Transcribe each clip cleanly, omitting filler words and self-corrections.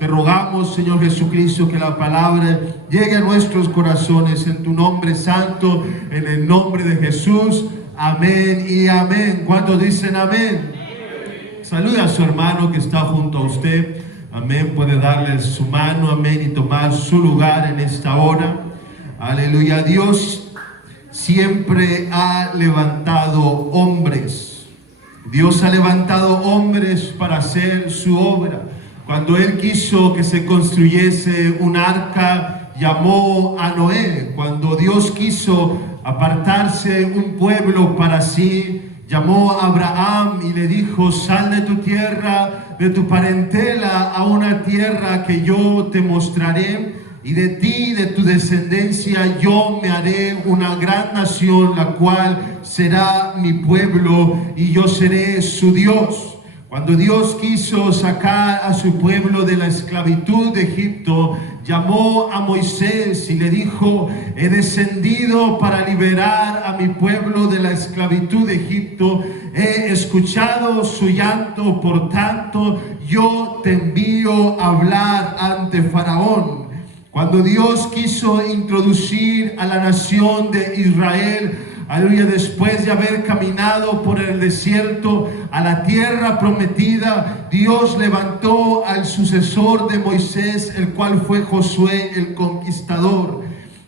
Te rogamos, Señor Jesucristo, que la palabra llegue a nuestros corazones en tu nombre santo, en el nombre de Jesús. Amén y amén. ¿Cuántos dicen amén? Saluda a su hermano que está junto a usted. Amén. Puede darle su mano, amén, y tomar su lugar en esta hora. Aleluya. Dios siempre ha levantado hombres. Dios ha levantado hombres para hacer su obra. Cuando Él quiso que se construyese un arca, llamó a Noé. Cuando Dios quiso apartarse un pueblo para sí, llamó a Abraham y le dijo: sal de tu tierra, de tu parentela, a una tierra que yo te mostraré, y de ti, de tu descendencia, yo me haré una gran nación, la cual será mi pueblo, y yo seré su Dios. Cuando Dios quiso sacar a su pueblo de la esclavitud de Egipto, llamó a Moisés y le dijo: he descendido para liberar a mi pueblo de la esclavitud de Egipto. He escuchado su llanto, por tanto yo te envío a hablar ante Faraón. Cuando Dios quiso introducir a la nación de Israel, aleluya, después de haber caminado por el desierto a la tierra prometida, Dios levantó al sucesor de Moisés, el cual fue Josué el conquistador.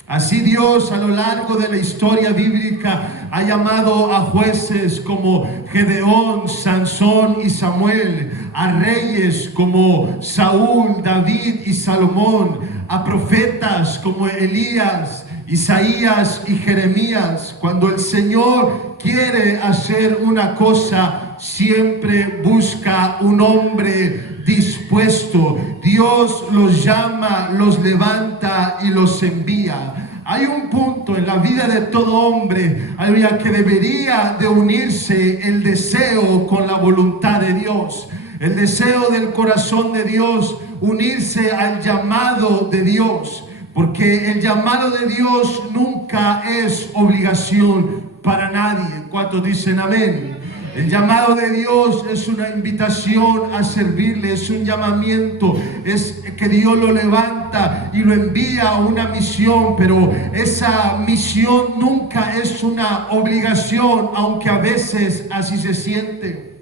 Así Dios a lo largo de la historia bíblica ha llamado a jueces como Gedeón, Sansón y Samuel, a reyes como Saúl, David y Salomón, a profetas como Elías, Isaías y Jeremías. Cuando el Señor quiere hacer una cosa, siempre busca un hombre dispuesto. Dios los llama, los levanta y los envía. Hay un punto en la vida de todo hombre, aleluya, que debería de unirse el deseo con la voluntad de Dios. El deseo del corazón de Dios, unirse al llamado de Dios. Porque el llamado de Dios nunca es obligación para nadie. ¿Cuántos dicen amén? El llamado de Dios es una invitación a servirle, es un llamamiento, es que Dios lo levanta y lo envía a una misión, pero esa misión nunca es una obligación, aunque a veces así se siente.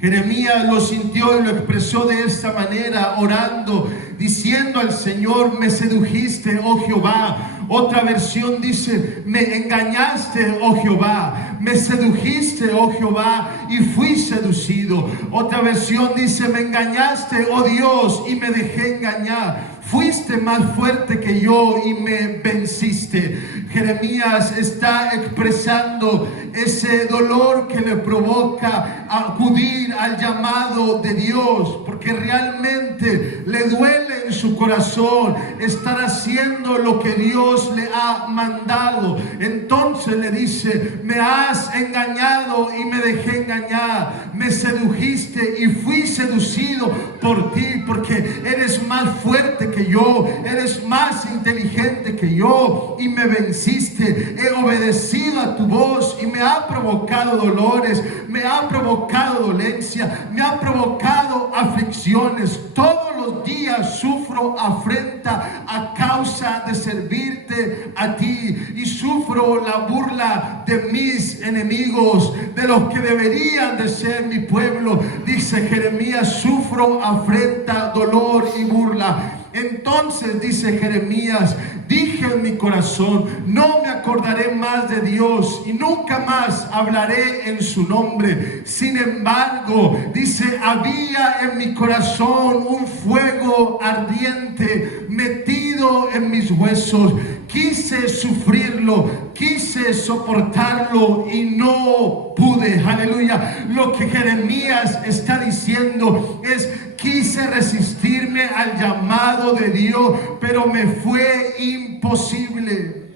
Jeremías lo sintió y lo expresó de esta manera, orando, diciendo al Señor: me sedujiste, oh Jehová. Otra versión dice: me engañaste, oh Jehová. Me sedujiste, oh Jehová, y fui seducido. Otra versión dice: me engañaste, oh Dios, y me dejé engañar. Fuiste más fuerte que yo y me venciste. Jeremías está expresando ese dolor que le provoca acudir al llamado de Dios, porque realmente le duele en su corazón estar haciendo lo que Dios le ha mandado. Entonces le dice: me has engañado y me dejé engañar. Me sedujiste y fui seducido por ti, porque eres más fuerte que yo, eres más inteligente que yo y me venciste. He obedecido a tu voz y me ha provocado dolores, me ha provocado dolencia, me ha provocado aflicciones. Todos los días sufro afrenta a causa de servirte a ti, y sufro la burla de mis enemigos, de los que deberían de ser mi pueblo. Dice Jeremías: sufro afrenta, dolor y burla. Entonces dice Jeremías: dije en mi corazón, no me acordaré más de Dios y nunca más hablaré en su nombre. Sin embargo, dice, había en mi corazón un fuego ardiente metido en mis huesos. Quise sufrirlo, quise soportarlo y no pude. Aleluya. Lo que Jeremías está diciendo es: quise resistirme al llamado de Dios, pero me fue imposible.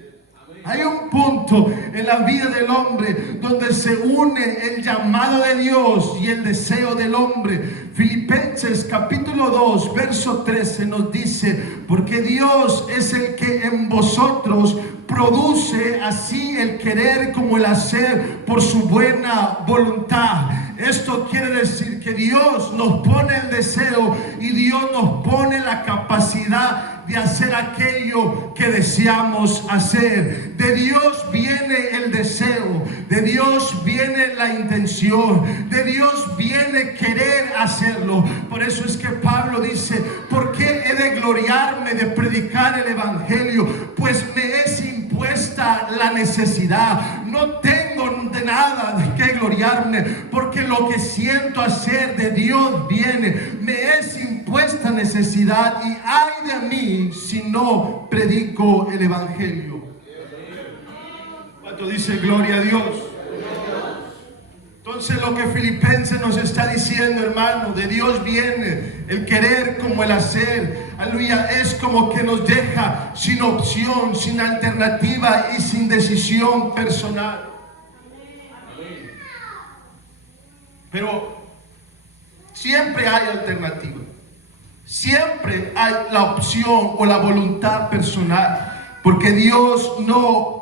Hay un punto en la vida del hombre donde se une el llamado de Dios y el deseo del hombre. Filipenses capítulo 2 verso 13 nos dice: porque Dios es el que en vosotros produce así el querer como el hacer por su buena voluntad. Esto quiere decir que Dios nos pone el deseo y Dios nos pone la capacidad de hacer aquello que deseamos hacer. De Dios viene el deseo, de Dios viene la intención, de Dios viene querer hacerlo. Por eso es que Pablo dice: ¿por qué he de gloriarme de predicar el evangelio? Pues me es impuesta la necesidad. No tengo de nada de qué gloriarme, porque lo que siento hacer de Dios viene. Me es impuesta necesidad y ay de mí si no predico el evangelio. ¿Cuánto dice gloria a Dios? Entonces lo que Filipenses nos está diciendo, hermano, de Dios viene el querer como el hacer. Aleluya, es como que nos deja sin opción, sin alternativa y sin decisión personal. Pero siempre hay alternativa. Siempre hay la opción o la voluntad personal, porque Dios no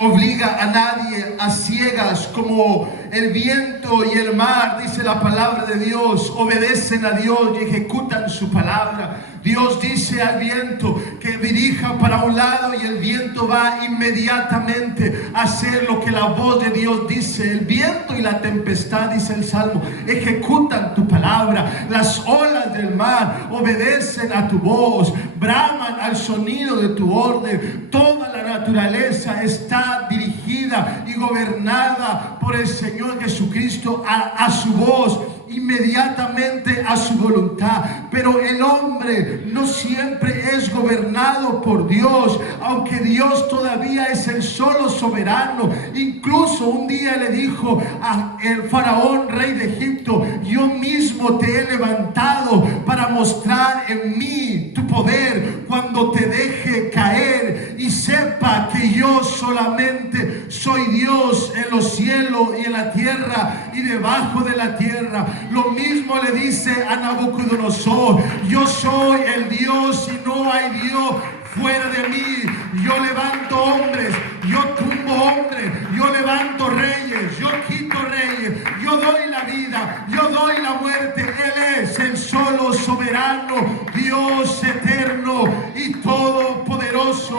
obliga a nadie a ciegas, como el viento y el mar, dice la palabra de Dios, obedecen a Dios y ejecutan su palabra. Dios dice al viento que dirija para un lado y el viento va inmediatamente a hacer lo que la voz de Dios dice. El viento y la tempestad, dice el Salmo, ejecutan tu palabra. Las olas del mar obedecen a tu voz, braman al sonido de tu orden. Toda la naturaleza está dirigida y gobernada por el Señor Jesucristo a su voz, inmediatamente a su voluntad. Pero el hombre no siempre es gobernado por Dios, aunque Dios todavía es el solo soberano. Incluso un día le dijo a el faraón, rey de Egipto: yo mismo te he levantado para mostrar en mí tu poder cuando te deje caer y sepa que yo solamente soy Dios en los cielos y en la tierra y debajo de la tierra. Lo mismo le dice a Nabucodonosor: yo soy el Dios y no hay Dios fuera de mí. Yo levanto hombres, yo tumbo hombres, yo levanto reyes, yo quito reyes, yo doy la vida, yo doy la muerte. Él es el solo soberano, Dios eterno y todopoderoso,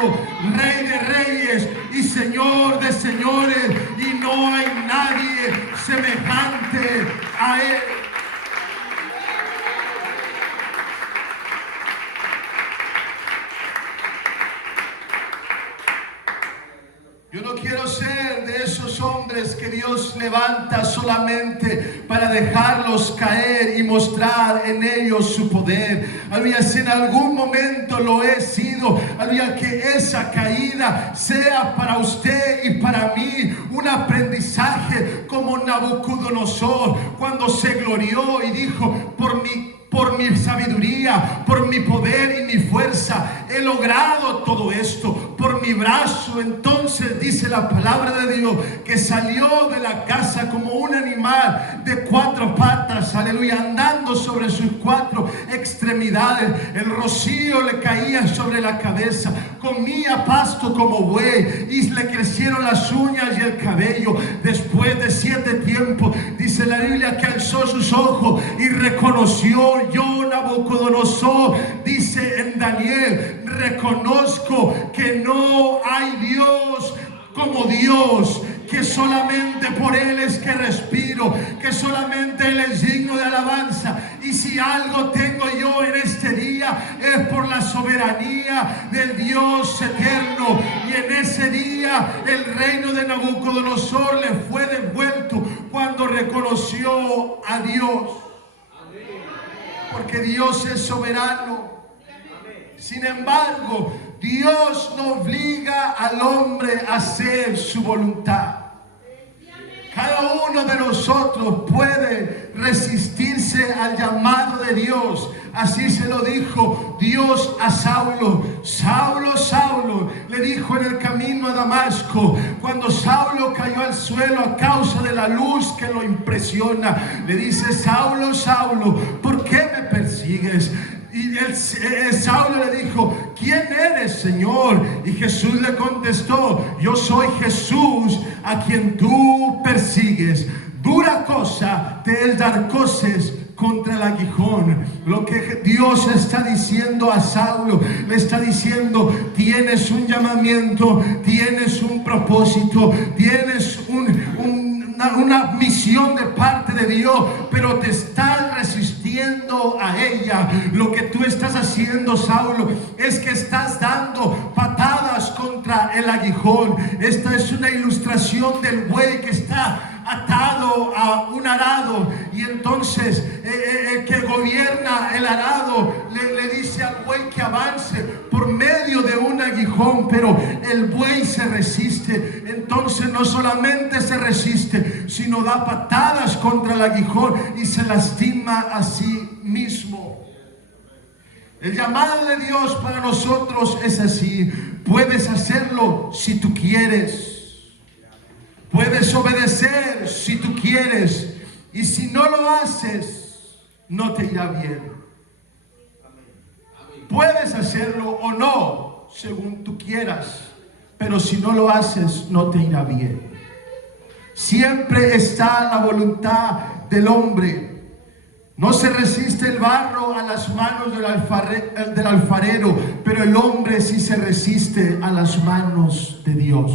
Rey de reyes y Señor de señores, y no hay nadie semejante a Él. Yo no quiero ser de esos hombres que Dios levanta solamente para dejarlos caer y mostrar en ellos su poder. Aleluya, si en algún momento lo he sido, aleluya, que esa caída sea para usted y para mí un aprendizaje, como Nabucodonosor, cuando se glorió y dijo: por mi sabiduría, por mi poder y mi fuerza he logrado todo esto, por mi brazo. Entonces dice la palabra de Dios que salió de la casa como un animal de cuatro patas, aleluya, andando sobre sus cuatro extremidades. El rocío le caía sobre la cabeza, comía pasto como buey y le crecieron las uñas y el cabello. Después de 7 tiempos, dice la Biblia, que alzó sus ojos y reconoció: yo, Nabucodonosor, dice en Daniel, reconozco que no hay Dios como Dios, que solamente por Él es que respiro, que solamente Él es digno de alabanza. Y si algo tengo yo en este día es por la soberanía del Dios eterno. Y en ese día el reino de Nabucodonosor le fue devuelto cuando reconoció a Dios, porque Dios es soberano. Sin embargo, Dios no obliga al hombre a hacer su voluntad. Cada uno de nosotros puede resistirse al llamado de Dios. Así se lo dijo Dios a Saulo: Saulo, Saulo, le dijo en el camino a Damasco, cuando Saulo cayó al suelo a causa de la luz que lo impresiona. Le dice: Saulo, Saulo, ¿por qué me persigues? Y Saulo le dijo: ¿quién eres, Señor? Y Jesús le contestó: yo soy Jesús a quien tú persigues. Dura cosa te es dar coces contra el aguijón. Lo que Dios está diciendo a Saulo, le está diciendo: tienes un llamamiento, tienes un propósito, tienes una misión de parte de Dios, pero te estás resistiendo a ella. Lo que tú estás haciendo, Saulo, es que estás dando patadas contra el aguijón. Esta es una ilustración del buey que está atado a un arado, y entonces el que gobierna el arado le dice al buey que avance por medio de un aguijón, pero el buey se resiste. Entonces no solamente se resiste, sino da patadas contra el aguijón y se lastima a sí mismo. El llamado de Dios para nosotros es así: puedes hacerlo si tú quieres. Puedes obedecer si tú quieres, y si no lo haces, no te irá bien. Puedes hacerlo o no, según tú quieras, pero si no lo haces, no te irá bien. Siempre está la voluntad del hombre. No se resiste el barro a las manos del alfarero, pero el hombre sí se resiste a las manos de Dios.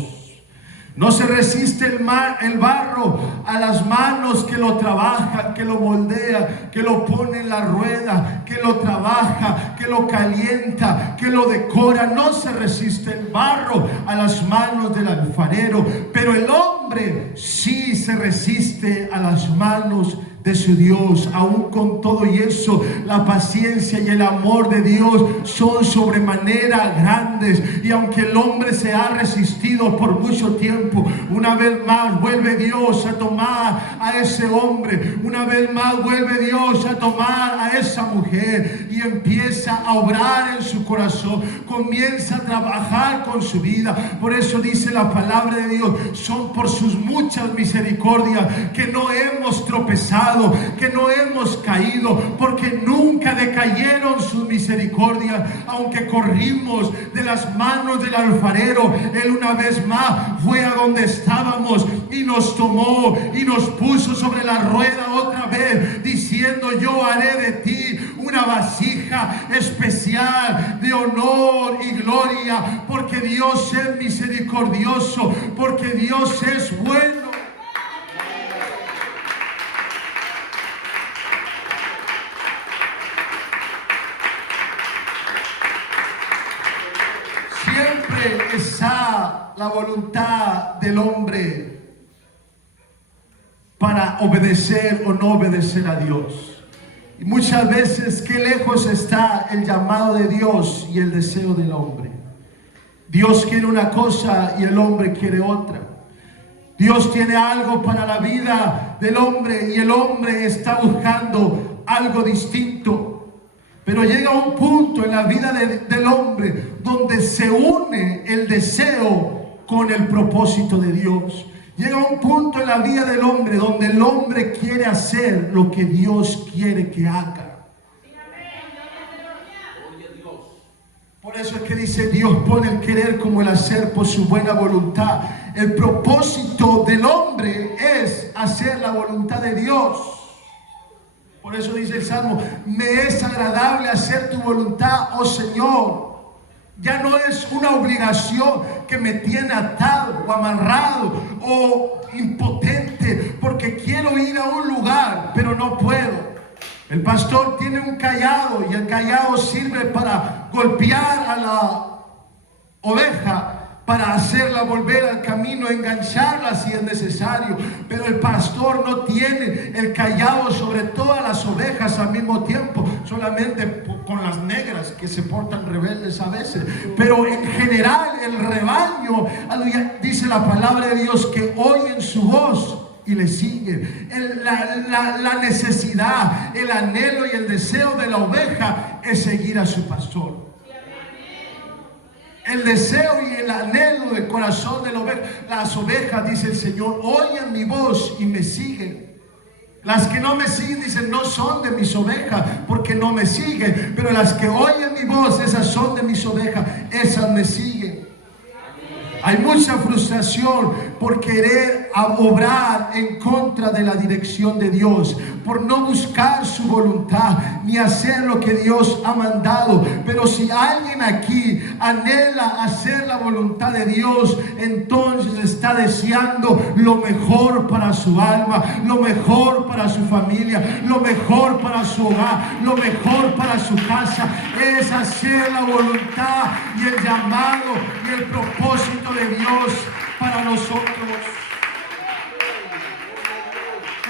No se resiste el barro a las manos que lo trabajan, que lo moldean, que lo pone en la rueda, que lo trabaja, que lo calienta, que lo decora. No se resiste el barro a las manos del alfarero, pero el hombre sí se resiste a las manos de su Dios. Aún con todo y eso, la paciencia y el amor de Dios son sobremanera grandes, y aunque el hombre se ha resistido por mucho tiempo, una vez más vuelve Dios a tomar a ese hombre, una vez más vuelve Dios a tomar a esa mujer, y empieza a obrar en su corazón, comienza a trabajar con su vida. Por eso dice la palabra de Dios: son por sus muchas misericordias que no hemos tropezado, que no hemos caído, porque nunca decayeron sus misericordias. Aunque corrimos de las manos del alfarero, Él una vez más fue a donde estábamos y nos tomó y nos puso sobre la rueda otra vez, diciendo: yo haré de ti una vasija especial de honor y gloria, porque Dios es misericordioso, porque Dios es bueno. Siempre está la voluntad del hombre para obedecer o no obedecer a Dios. Y muchas veces, qué lejos está el llamado de Dios y el deseo del hombre. Dios quiere una cosa y el hombre quiere otra. Dios tiene algo para la vida del hombre y el hombre está buscando algo distinto. Pero llega un punto en la vida del hombre donde se une el deseo con el propósito de Dios. Llega un punto en la vida del hombre donde el hombre quiere hacer lo que Dios quiere que haga. Por eso es que dice: Dios pone el querer como el hacer por su buena voluntad. El propósito del hombre es hacer la voluntad de Dios. Por eso dice el Salmo: me es agradable hacer tu voluntad, oh Señor. Ya no es una obligación que me tiene atado o amarrado o impotente, porque quiero ir a un lugar, pero no puedo. El pastor tiene un cayado y el cayado sirve para golpear a la oveja, para hacerla volver al camino, engancharla si es necesario. Pero el pastor no tiene el cayado sobre todas las ovejas al mismo tiempo, solamente con las negras que se portan rebeldes a veces. Pero en general el rebaño, dice la palabra de Dios, que oyen su voz y le siguen. La necesidad, el anhelo y el deseo de la oveja es seguir a su pastor. El deseo y el anhelo del corazón de la oveja. Las ovejas, dice el Señor, oyen mi voz y me siguen. Las que no me siguen, dicen, no son de mis ovejas, porque no me siguen. Pero las que oyen mi voz, esas son de mis ovejas, esas me siguen. Hay mucha frustración por querer obrar en contra de la dirección de Dios, por no buscar su voluntad ni hacer lo que Dios ha mandado. Pero si alguien aquí anhela hacer la voluntad de Dios, entonces está deseando lo mejor para su alma, lo mejor para su familia, lo mejor para su hogar, lo mejor para su casa. Es hacer la voluntad y el llamado y el propósito de Dios para nosotros.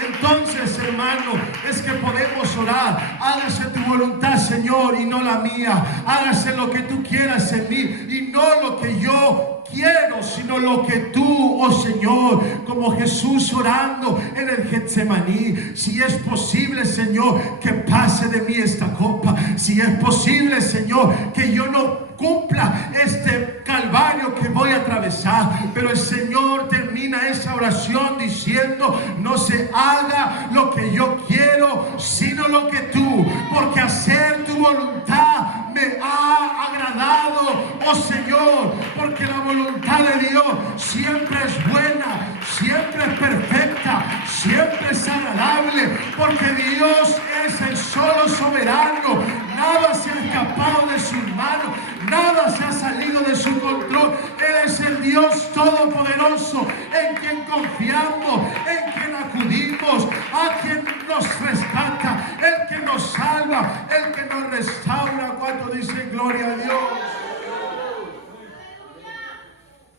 Entonces, hermano, es que podemos orar: hágase tu voluntad, Señor, y no la mía. Hágase lo que tú quieras en mí y no lo que yo quiero, sino lo que tú, oh Señor. Como Jesús orando en el Getsemaní: si es posible, Señor, que pase de mí esta copa. Si es posible, Señor, que yo no cumpla este calvario que voy a atravesar. Pero el Señor termina esa oración diciendo: no se haga lo que yo quiero, sino lo que tú, porque hacer tu voluntad me ha agradado, oh Señor. Porque la voluntad de Dios siempre es buena, siempre es perfecta, siempre es agradable, porque Dios es el solo soberano. Nada se ha escapado de sus manos, nada se ha salido de su control. Él es el Dios todopoderoso, en quien confiamos, en quien acudimos, a quien nos rescata, el que nos salva, el que nos restaura. Cuando dicen gloria a Dios.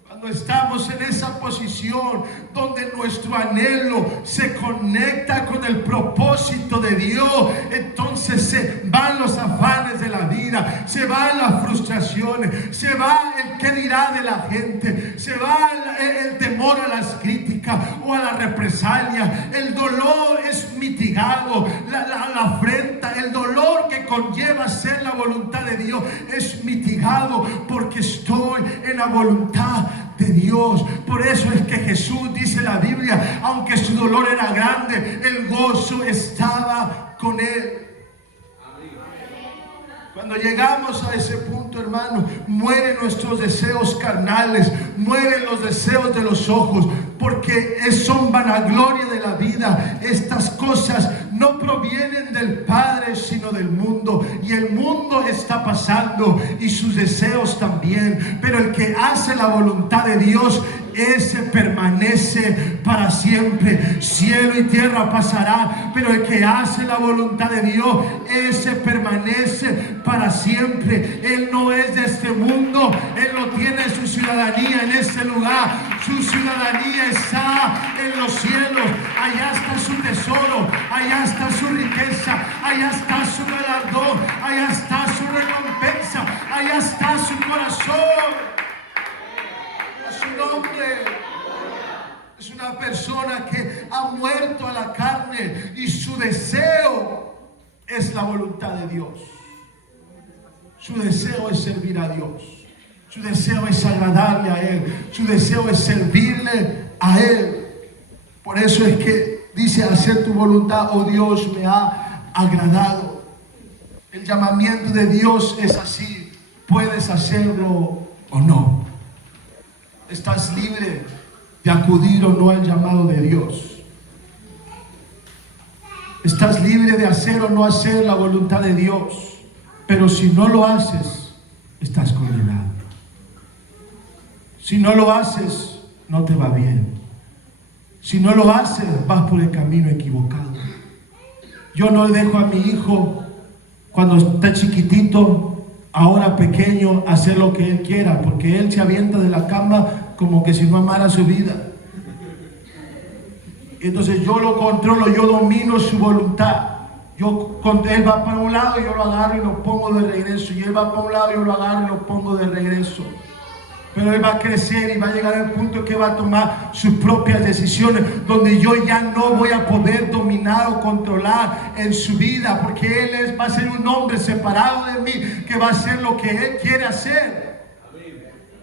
Cuando estamos en esa posición donde nuestro anhelo se conecta con el propósito de Dios, entonces se van los afanes de la vida, se van las frustraciones, se va el qué dirá de la gente, se va el temor a las críticas o a la represalia. El dolor es mitigado, la afrenta, el dolor que conlleva hacer la voluntad de Dios es mitigado, porque estoy en la voluntad de Dios. Por eso es que Jesús, dice la Biblia, aunque su dolor era grande, el gozo estaba con él. Cuando llegamos a ese punto, hermano, mueren nuestros deseos carnales, mueren los deseos de los ojos, porque son vanagloria de la vida. Estas cosas no provienen del Padre, sino del mundo. Y el mundo está pasando y sus deseos también. Pero el que hace la voluntad de Dios, ese permanece para siempre. Cielo y tierra pasarán, pero el que hace la voluntad de Dios, ese permanece para siempre. Él no es de este mundo, él no tiene su ciudadanía en este lugar. Su ciudadanía está en los cielos. Allá está su tesoro, allá está su riqueza, allá está su galardón, allá está su recompensa, allá está su corazón. Su nombre. Es una persona que ha muerto a la carne y su deseo es la voluntad de Dios. Su deseo es servir a Dios. Su deseo es agradarle a Él. Su deseo es servirle a Él. Por eso es que dice: hacer tu voluntad, oh Dios, me ha agradado. El llamamiento de Dios es así: puedes hacerlo o no. Estás libre de acudir o no al llamado de Dios. Estás libre de hacer o no hacer la voluntad de Dios. Pero si no lo haces, estás condenado. Si no lo haces, no te va bien. Si no lo haces, vas por el camino equivocado. Yo no dejo a mi hijo, cuando está chiquitito, ahora pequeño, hacer lo que él quiera, porque él se avienta de la cama como que si no amara su vida. Entonces yo lo controlo, yo domino su voluntad. Él va para un lado, yo lo agarro y lo pongo de regreso. Y él va para un lado, yo lo agarro y lo pongo de regreso. Pero él va a crecer y va a llegar al punto que va a tomar sus propias decisiones, donde yo ya no voy a poder dominar o controlar en su vida, porque él va a ser un hombre separado de mí, que va a hacer lo que él quiere hacer.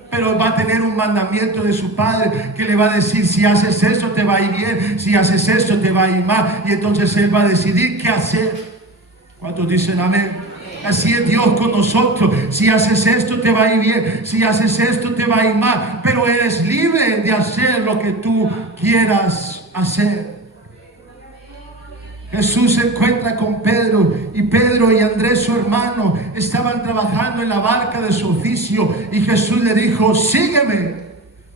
Pero va a tener un mandamiento de su padre que le va a decir: si haces esto te va a ir bien, si haces esto te va a ir mal. Y entonces él va a decidir qué hacer. ¿Cuántos dicen amén? Así es Dios con nosotros. Si haces esto te va a ir bien, si haces esto te va a ir mal, pero eres libre de hacer lo que tú quieras hacer. Jesús se encuentra con Pedro, y Pedro y Andrés, su hermano, estaban trabajando en la barca de su oficio, y Jesús le dijo: sígueme.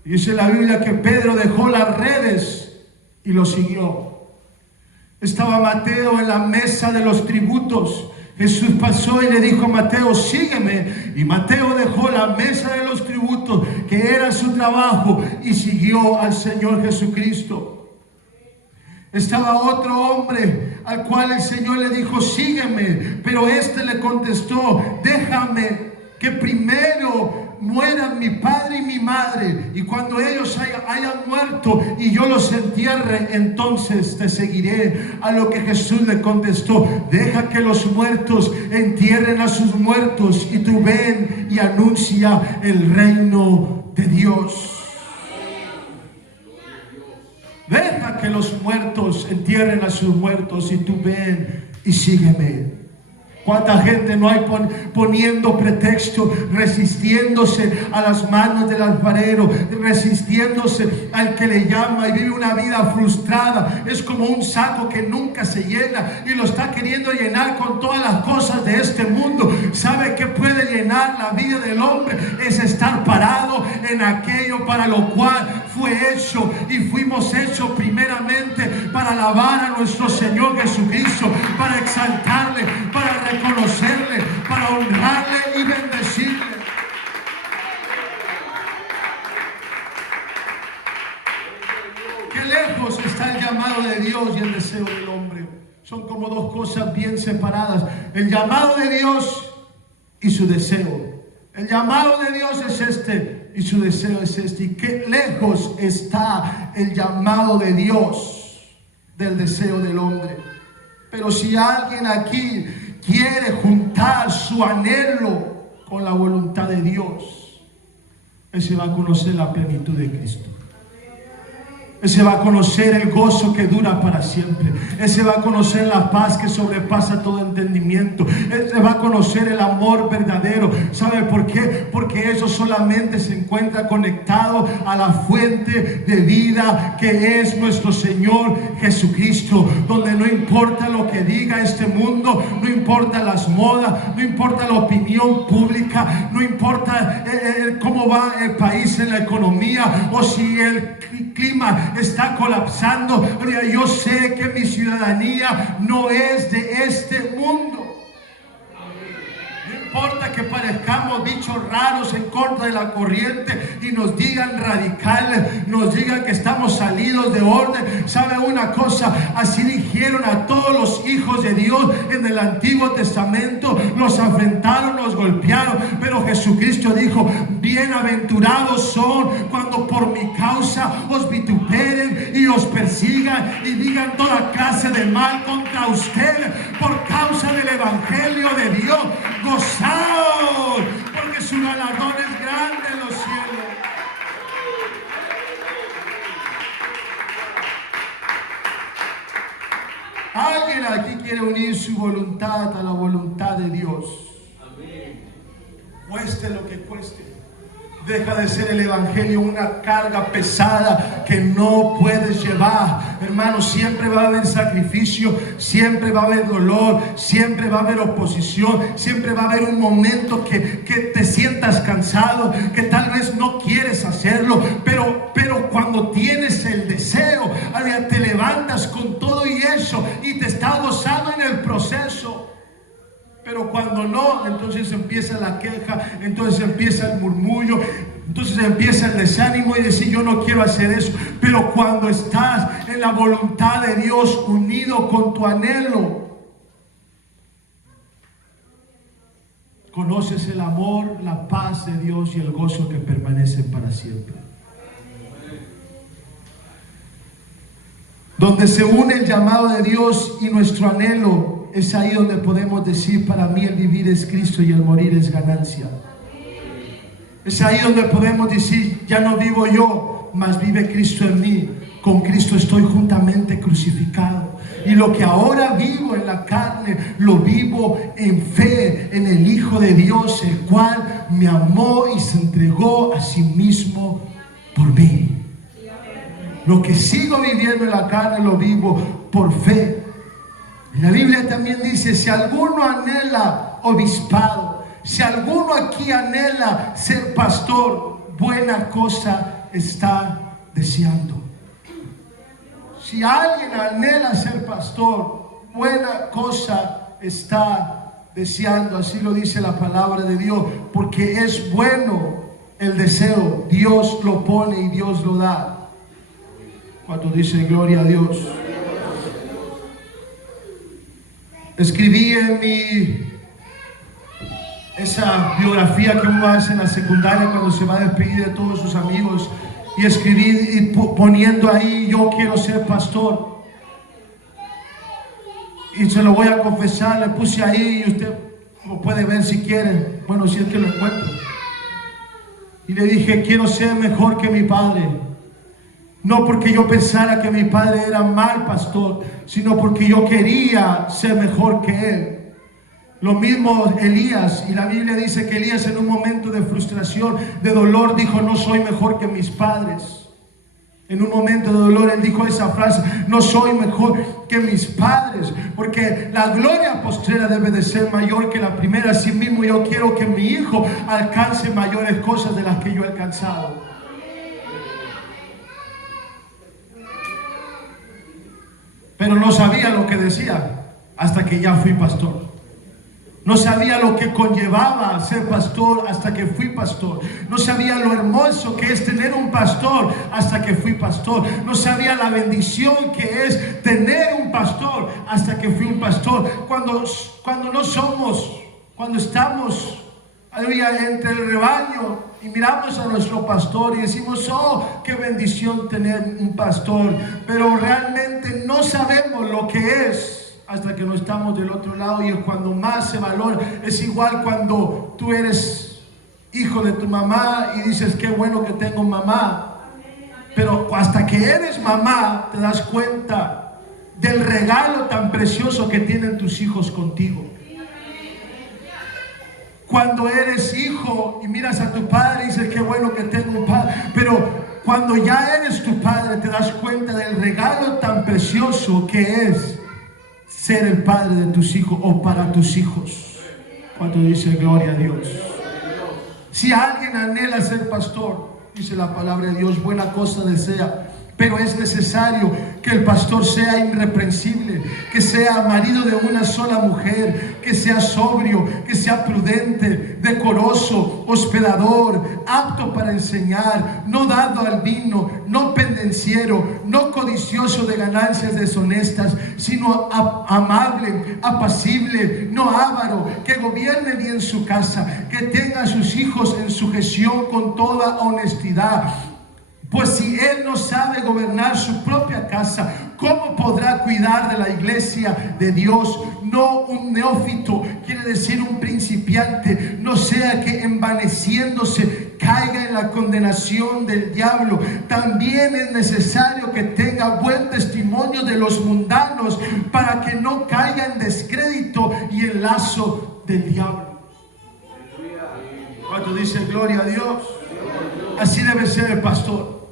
Y dice la Biblia que Pedro dejó las redes y lo siguió. Estaba Mateo en la mesa de los tributos. Jesús pasó y le dijo a Mateo: sígueme. Y Mateo dejó la mesa de los tributos, que era su trabajo, y siguió al Señor Jesucristo. Estaba otro hombre al cual el Señor le dijo: sígueme. Pero este le contestó: déjame que primero mueran mi padre y mi madre, y cuando ellos hayan muerto y yo los entierre, entonces te seguiré. A lo que Jesús le contestó: deja que los muertos entierren a sus muertos, y tú ven y anuncia el reino de Dios. Deja que los muertos entierren a sus muertos, y tú ven y sígueme. ¿Cuánta gente no hay poniendo pretexto, resistiéndose a las manos del alfarero, resistiéndose al que le llama, y vive una vida frustrada? Es como un saco que nunca se llena y lo está queriendo llenar con todas las cosas de este mundo. ¿Sabe qué puede llenar la vida del hombre? Es estar parado en aquello para lo cual fue hecho, y fuimos hechos primeramente para alabar a nuestro Señor Jesucristo, para exaltarle, para reconocerle, para honrarle y bendecirle. Qué lejos está el llamado de Dios y el deseo del hombre. Son como dos cosas bien separadas: el llamado de Dios y su deseo. El llamado de Dios es este, y su deseo es este. Y qué lejos está el llamado de Dios del deseo del hombre. Pero si alguien aquí quiere juntar su anhelo con la voluntad de Dios, ese va a conocer la plenitud de Cristo. Ese va a conocer el gozo que dura para siempre. Ese va a conocer la paz que sobrepasa todo entendimiento. Ese va a conocer el amor verdadero. ¿Sabe por qué? Porque eso solamente se encuentra conectado a la fuente de vida, que es nuestro Señor Jesucristo. Donde no importa lo que diga este mundo, no importa las modas, no importa la opinión pública, no importa cómo va el país en la economía, o si el clima está colapsando. Yo sé que mi ciudadanía no es de este mundo. No importa que parezcamos bichos raros en contra de la corriente y nos digan radicales, nos digan que estamos salidos de orden. ¿Sabe una cosa? Así dijeron a todos los hijos de Dios en el Antiguo Testamento. Los afrentaron, los golpearon, pero Jesucristo dijo: bienaventurados son cuando por mi causa os vituperen y os persigan y digan toda clase de mal contra ustedes por causa del Evangelio de Dios. Gozaos, porque su galardón es grande en los cielos. Alguien aquí quiere unir su voluntad a la voluntad de Dios. Amén. Cueste lo que cueste. Deja de ser el evangelio una carga pesada que no puedes llevar. Hermano, siempre va a haber sacrificio, siempre va a haber dolor, siempre va a haber oposición, siempre va a haber un momento que te sientas cansado, que tal vez no quieres hacerlo, pero cuando tienes el deseo, te levantas con todo y eso, y te estás gozando en el proceso. Pero cuando no, entonces empieza la queja, entonces empieza el murmullo, entonces empieza el desánimo y decir: yo no quiero hacer eso. Pero cuando estás en la voluntad de Dios, unido con tu anhelo, conoces el amor, la paz de Dios y el gozo que permanecen para siempre. Donde se une el llamado de Dios y nuestro anhelo, es ahí donde podemos decir: para mí el vivir es Cristo y el morir es ganancia. Es ahí donde podemos decir: ya no vivo yo, mas vive Cristo en mí. Con Cristo estoy juntamente crucificado. Y lo que ahora vivo en la carne, lo vivo en fe en el Hijo de Dios, el cual me amó y se entregó a sí mismo por mí. Lo que sigo viviendo en la carne, lo vivo por fe. Y la Biblia también dice, si alguno anhela obispado, si alguno aquí anhela ser pastor, buena cosa está deseando. Si alguien anhela ser pastor, buena cosa está deseando. Así lo dice la palabra de Dios, porque es bueno el deseo. Dios lo pone y Dios lo da. Cuando dice gloria a Dios. Escribí en esa biografía que uno hace en la secundaria cuando se va a despedir de todos sus amigos, y escribí poniendo ahí, yo quiero ser pastor. Y se lo voy a confesar, le puse ahí, y usted lo puede ver si quiere, bueno, si es que lo encuentro. Y le dije, quiero ser mejor que mi padre. No porque yo pensara que mi padre era mal pastor, sino porque yo quería ser mejor que él. Lo mismo Elías, y la Biblia dice que Elías en un momento de frustración, de dolor, dijo, no soy mejor que mis padres. En un momento de dolor él dijo esa frase, no soy mejor que mis padres, porque la gloria postrera debe de ser mayor que la primera. Así mismo yo quiero que mi hijo alcance mayores cosas de las que yo he alcanzado. Pero no sabía lo que decía hasta que ya fui pastor. No sabía lo que conllevaba ser pastor hasta que fui pastor. No sabía lo hermoso que es tener un pastor hasta que fui pastor. No sabía la bendición que es tener un pastor hasta que fui un pastor. Cuando estamos entre el rebaño y miramos a nuestro pastor y decimos, oh, qué bendición tener un pastor. Pero realmente no sabemos lo que es hasta que no estamos del otro lado, y es cuando más se valora. Es igual cuando tú eres hijo de tu mamá y dices, qué bueno que tengo mamá. Pero hasta que eres mamá te das cuenta del regalo tan precioso que tienen tus hijos contigo. Cuando eres hijo y miras a tu padre y dices, qué bueno que tengo un padre. Pero cuando ya eres tu padre te das cuenta del regalo tan precioso que es ser el padre de tus hijos o para tus hijos. Cuando dice gloria a Dios. Si alguien anhela ser pastor, dice la palabra de Dios, buena cosa desea. Pero es necesario que el pastor sea irreprensible, que sea marido de una sola mujer, que sea sobrio, que sea prudente, decoroso, hospedador, apto para enseñar, no dado al vino, no pendenciero, no codicioso de ganancias deshonestas, sino amable, apacible, no avaro, que gobierne bien su casa, que tenga a sus hijos en sujeción con toda honestidad. Pues si él no sabe gobernar su propia casa, ¿cómo podrá cuidar de la iglesia de Dios? No un neófito, quiere decir un principiante, no sea que envaneciéndose caiga en la condenación del diablo. También es necesario que tenga buen testimonio de los mundanos, para que no caiga en descrédito y en lazo del diablo. Cuando dice gloria a Dios, así debe ser el pastor.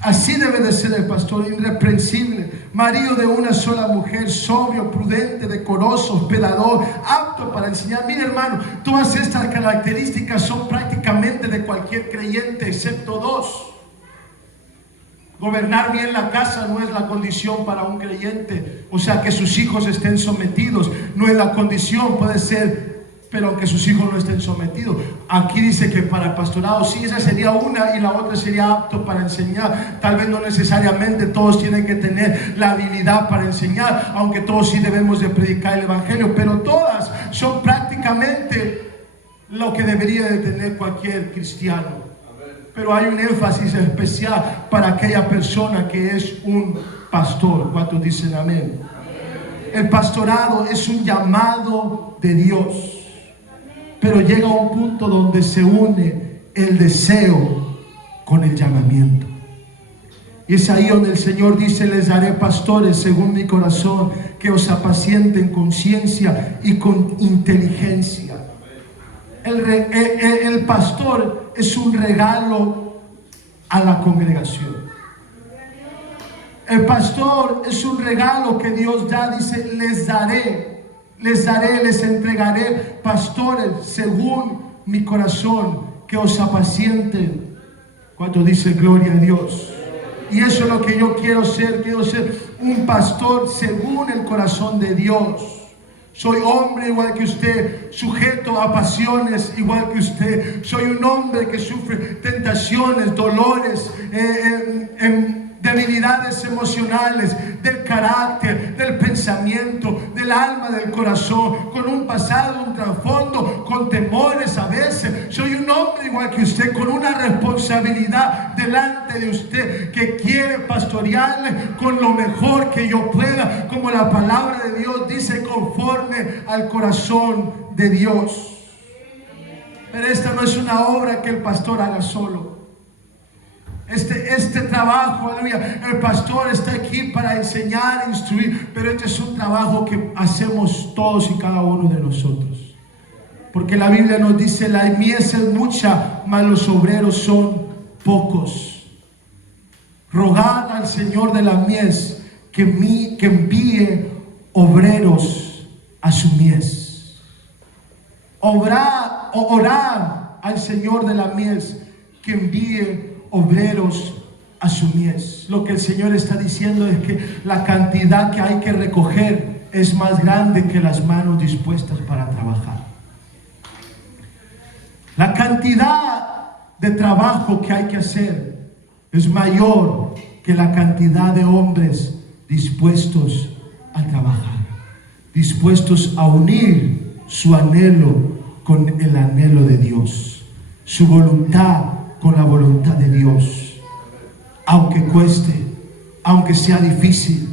Así debe de ser el pastor, irreprensible, marido de una sola mujer, sobrio, prudente, decoroso, hospedador, apto para enseñar. Mira, hermano, todas estas características son prácticamente de cualquier creyente, excepto dos. Gobernar bien la casa no es la condición para un creyente. O sea, que sus hijos estén sometidos no es la condición, puede ser, pero aunque sus hijos no estén sometidos. Aquí dice que para el pastorado, sí, esa sería una, y la otra sería apto para enseñar. Tal vez no necesariamente todos tienen que tener la habilidad para enseñar, aunque todos sí debemos de predicar el evangelio, pero todas son prácticamente lo que debería de tener cualquier cristiano. Pero hay un énfasis especial para aquella persona que es un pastor. ¿Cuántos dicen amén? El pastorado es un llamado de Dios. Pero llega a un punto donde se une el deseo con el llamamiento. Y es ahí donde el Señor dice: les daré pastores según mi corazón, que os apacienten con ciencia y con inteligencia. El pastor es un regalo a la congregación. El pastor es un regalo que Dios da. Dice: les daré, les entregaré pastores según mi corazón, que os apacienten. Cuando dice gloria a Dios. Y eso es lo que yo quiero ser un pastor según el corazón de Dios. Soy hombre igual que usted, sujeto a pasiones igual que usted. Soy un hombre que sufre tentaciones, dolores, debilidades emocionales, del carácter, del pensamiento, del alma, del corazón, con un pasado, un trasfondo, con temores a veces. Soy un hombre igual que usted, con una responsabilidad delante de usted, que quiere pastorearle con lo mejor que yo pueda, como la palabra de Dios dice, conforme al corazón de Dios. Pero esta no es una obra que el pastor haga solo. Este trabajo, aleluya, el pastor está aquí para enseñar, instruir, pero este es un trabajo que hacemos todos y cada uno de nosotros. Porque la Biblia nos dice: la mies es mucha, mas los obreros son pocos. Rogad al Señor de la mies que envíe obreros a su mies. Orad al Señor de la mies que envíe obreros a su mies. Lo que el Señor está diciendo es que la cantidad que hay que recoger es más grande que las manos dispuestas para trabajar. La cantidad de trabajo que hay que hacer es mayor que la cantidad de hombres dispuestos a trabajar, dispuestos a unir su anhelo con el anhelo de Dios, su voluntad con la voluntad de Dios, aunque cueste, aunque sea difícil.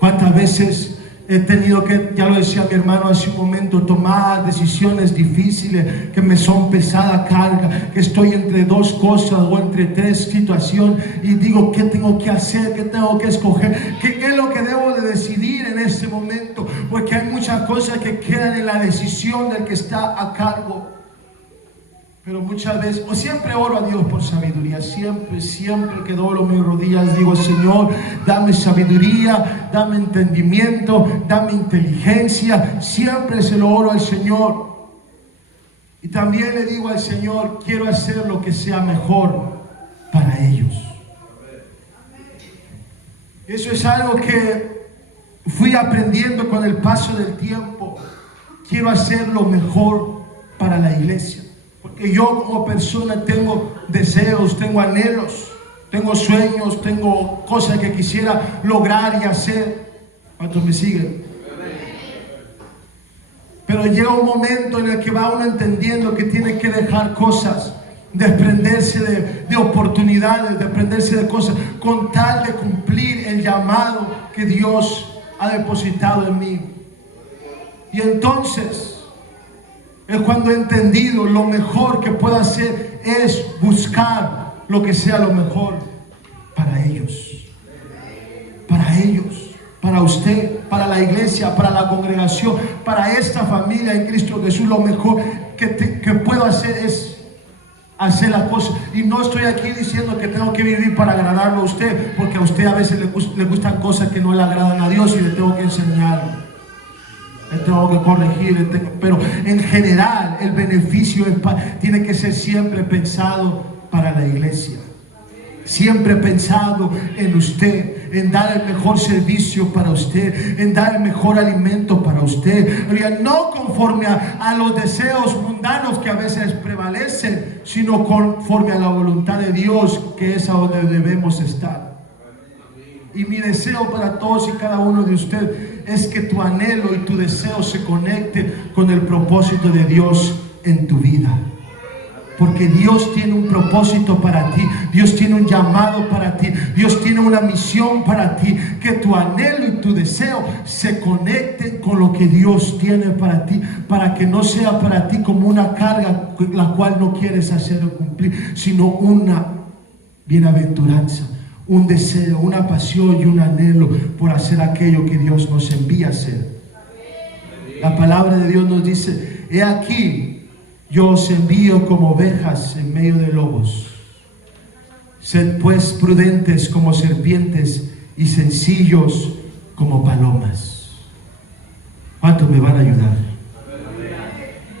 ¿Cuántas veces he tenido que, ya lo decía mi hermano hace un momento, tomar decisiones difíciles que me son pesada carga, que estoy entre dos cosas o entre tres situaciones y digo: ¿qué tengo que hacer? ¿Qué tengo que escoger? ¿Qué es lo que debo de decidir en este momento? Porque hay muchas cosas que quedan en la decisión del que está a cargo. Pero muchas veces, o siempre oro a Dios por sabiduría, siempre que doblo mis rodillas digo: Señor, dame sabiduría, dame entendimiento, dame inteligencia. Siempre se lo oro al Señor. Y también le digo al Señor: quiero hacer lo que sea mejor para ellos. Eso es algo que fui aprendiendo con el paso del tiempo. Quiero hacer lo mejor para la iglesia. Porque yo como persona tengo deseos, tengo anhelos, tengo sueños, tengo cosas que quisiera lograr y hacer. ¿Cuántos me siguen? Pero llega un momento en el que va uno entendiendo que tiene que dejar cosas, desprenderse de oportunidades, desprenderse de cosas, con tal de cumplir el llamado que Dios ha depositado en mí. Y entonces es cuando he entendido lo mejor que puedo hacer es buscar lo que sea lo mejor para ellos, para usted, para la iglesia, para la congregación, para esta familia en Cristo Jesús. Lo mejor que puedo hacer es hacer las cosas. Y no estoy aquí diciendo que tengo que vivir para agradarlo a usted, porque a usted a veces le gustan cosas que no le agradan a Dios y le tengo que enseñar. Tengo que corregir, pero en general el beneficio tiene que ser siempre pensado para la iglesia, siempre pensado en usted, en dar el mejor servicio para usted, en dar el mejor alimento para usted, no conforme a los deseos mundanos que a veces prevalecen, sino conforme a la voluntad de Dios, que es a donde debemos estar. Y mi deseo para todos y cada uno de ustedes es que tu anhelo y tu deseo se conecte con el propósito de Dios en tu vida. Porque Dios tiene un propósito para ti, Dios tiene un llamado para ti, Dios tiene una misión para ti. Que tu anhelo y tu deseo se conecten con lo que Dios tiene para ti, para que no sea para ti como una carga la cual no quieres hacer o cumplir, sino una bienaventuranza, un deseo, una pasión y un anhelo por hacer aquello que Dios nos envía a hacer. La palabra de Dios nos dice: he aquí, yo os envío como ovejas en medio de lobos. Sed pues prudentes como serpientes y sencillos como palomas. ¿Cuántos me van a ayudar?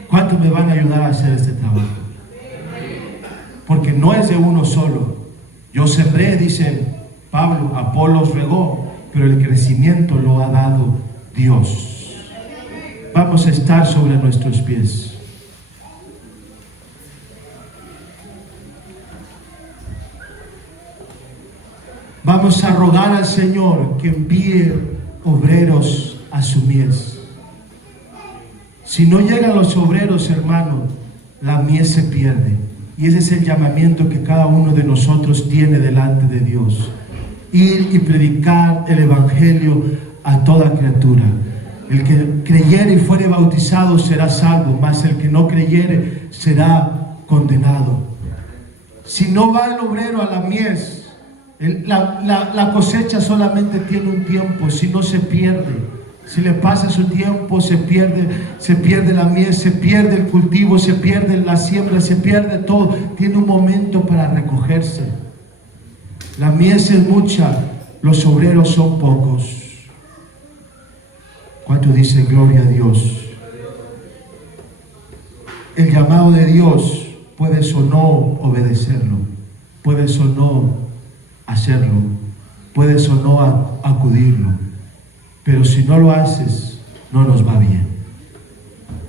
¿Cuántos me van a ayudar a hacer este trabajo? Porque no es de uno solo. Yo sembré, dice Pablo, Apolos regó, pero el crecimiento lo ha dado Dios. Vamos a estar sobre nuestros pies. Vamos a rogar al Señor que envíe obreros a su mies. Si no llegan los obreros, hermano, la mies se pierde. Y ese es el llamamiento que cada uno de nosotros tiene delante de Dios. Ir y predicar el Evangelio a toda criatura. El que creyere y fuere bautizado será salvo, mas el que no creyere será condenado. Si no va el obrero a la mies, la cosecha solamente tiene un tiempo, si no se pierde. Si le pasa su tiempo, se pierde la mies, se pierde el cultivo, se pierde la siembra, se pierde todo. Tiene un momento para recogerse. La mies es mucha, los obreros son pocos. ¿Cuánto dice gloria a Dios? El llamado de Dios, puedes o no obedecerlo, puedes o no hacerlo, puedes o no acudirlo, pero si no lo haces, no nos va bien.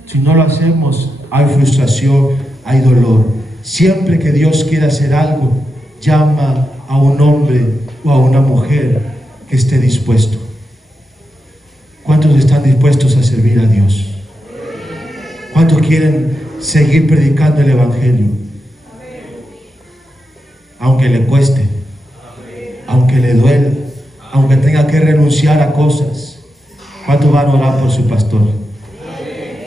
Si no lo hacemos, hay frustración, hay dolor. Siempre que Dios quiera hacer algo, llama a un hombre o a una mujer que esté dispuesto. ¿Cuántos están dispuestos a servir a Dios? ¿Cuántos quieren seguir predicando el Evangelio? Aunque le cueste, aunque le duela, aunque tenga que renunciar a cosas. ¿Cuántos van a orar por su pastor?